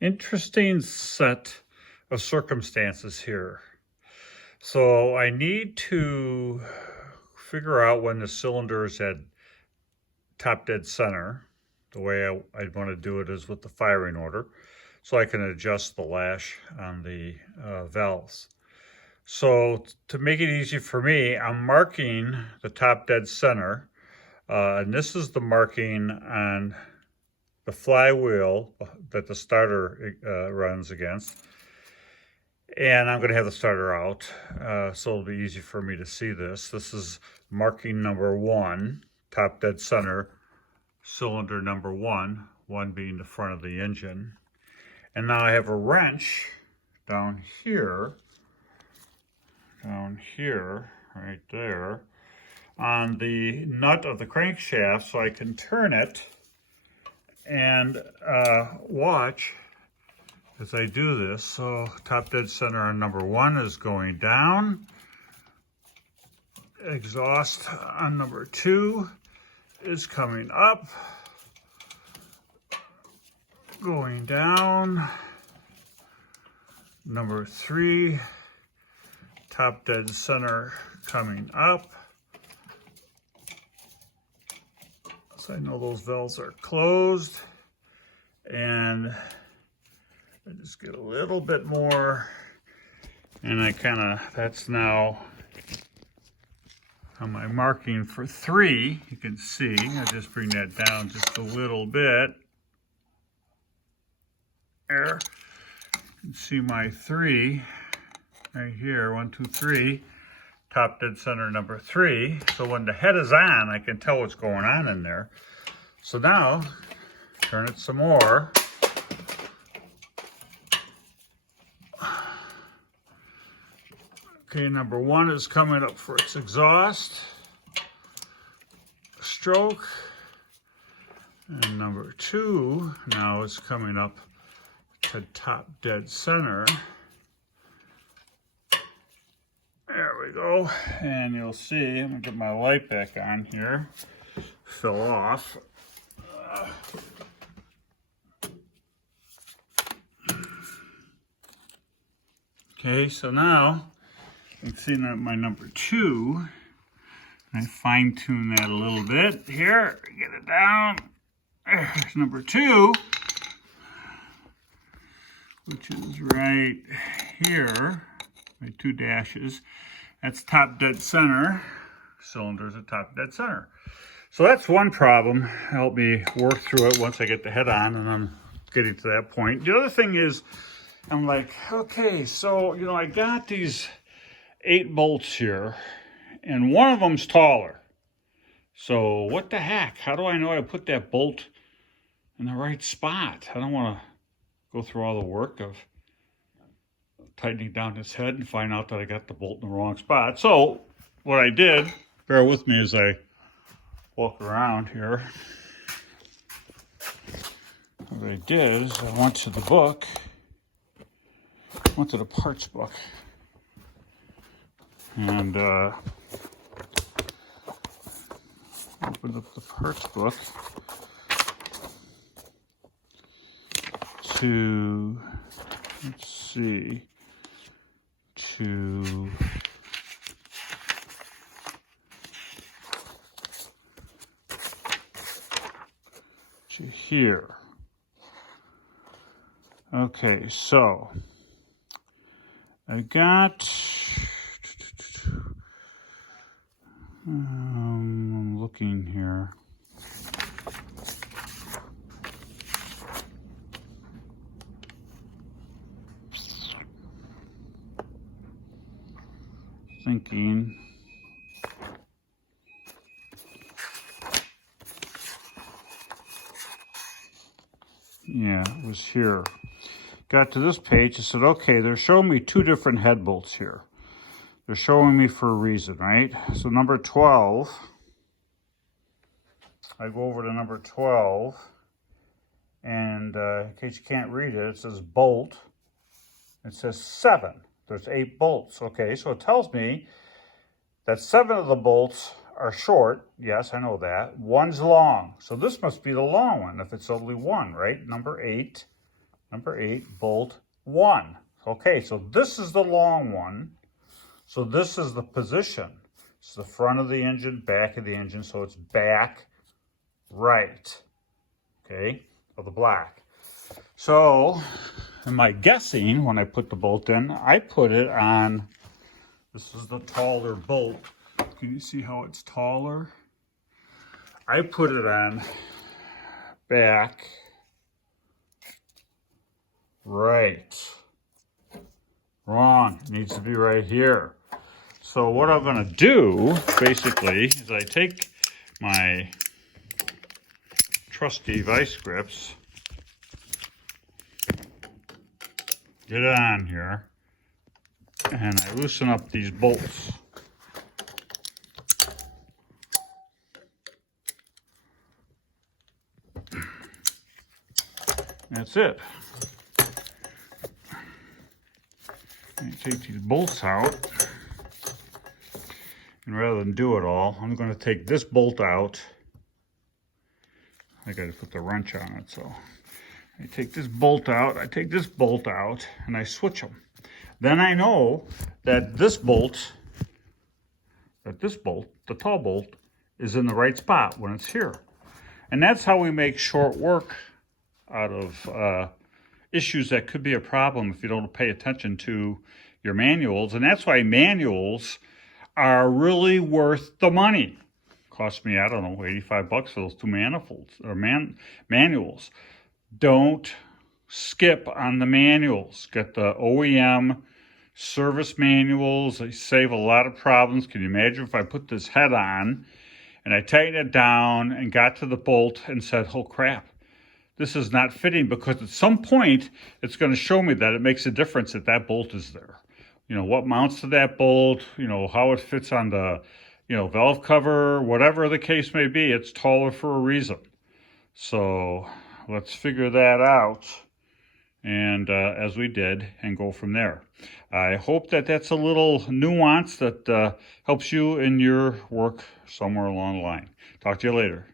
Interesting set of circumstances here. So I need to figure out when the cylinder is at top dead center. The way I'd want to do it is with the firing order, so I can adjust the lash on the valves. So to make it easy for me, I'm marking the top dead center, and this is the marking on the flywheel that the starter runs against. And I'm going to have the starter out, so it'll be easy for me to see this. This is marking number 1, top dead center, cylinder number 1, 1 being the front of the engine. And now I have a wrench down here, right there, on the nut of the crankshaft, so I can turn it and watch as I do this. So top dead center on number 1 is going down. Exhaust on number 2 is coming up, going down. Number 3, top dead center coming up. So I know those valves are closed, and I just get a little bit more, and that's now on my marking for 3. You can see, I just bring that down just a little bit. There, you can see my 3 right here, 1, 2, 3, top dead center number 3. So when the head is on, I can tell what's going on in there. So now, turn it some more. Okay, number 1 is coming up for its exhaust stroke. And number 2 now is coming up to top dead center. There we go. And you'll see, I'm gonna get my light back on here. Fell off. Okay, so now you can see that my number 2, I fine tune that a little bit here, get it down. There's number 2, which is right here, my 2 dashes. That's top dead center. Cylinders at top dead center. So that's one problem. Help me work through it once I get the head on, and I'm getting to that point. The other thing is, I'm like, okay, so, I got these 8 bolts here, and one of them's taller. So what the heck? How do I know I put that bolt in the right spot? I don't want to go through all the work of tightening down this head and find out that I got the bolt in the wrong spot. So what I did, bear with me as I walk around here. What I did is I went to the book, went to the parts book, and opened up the parts book to, let's see, to here. Okay, so I got, I'm looking here. Thinking. Yeah, it was here. Got to this page, I said, okay, they're showing me 2 different head bolts here. They're showing me for a reason, right? So number 12, I go over to number 12, and in case you can't read it, it says bolt. It says 7. There's 8 bolts. Okay, so it tells me that 7 of the bolts are short. Yes, I know that. 1's long. So this must be the long one if it's only 1, right? Number 8 number 8, bolt 1. Okay, so this is the long one. So this is the position. It's the front of the engine, back of the engine, so it's back right, okay, of the black. So, in my guessing, when I put the bolt in, I put it on, this is the taller bolt. Can you see how it's taller? I put it on back right. Wrong, it needs to be right here. So what I'm gonna do, basically, is I take my trusty vice grips, get it on here, and I loosen up these bolts. That's it. I take these bolts out, and rather than do it all, I'm going to take this bolt out. I got to put the wrench on it, so I take this bolt out, I take this bolt out, and I switch them. Then I know that this bolt, the tall bolt, is in the right spot when it's here. And that's how we make short work out of issues that could be a problem if you don't pay attention to your manuals. And that's why manuals are really worth the money. Cost me, I don't know, 85 bucks for those 2 manifolds or manuals. Don't skip on the manuals. Get the OEM service manuals. They save a lot of problems. Can you imagine if I put this head on and I tightened it down and got to the bolt and said, oh crap, this is not fitting, because at some point it's going to show me that it makes a difference that that bolt is there. You know, what mounts to that bolt, you know, how it fits on the, you know, valve cover, whatever the case may be, it's taller for a reason. So let's figure that out, and as we did, and go from there. I hope that that's a little nuance that helps you in your work somewhere along the line. Talk to you later.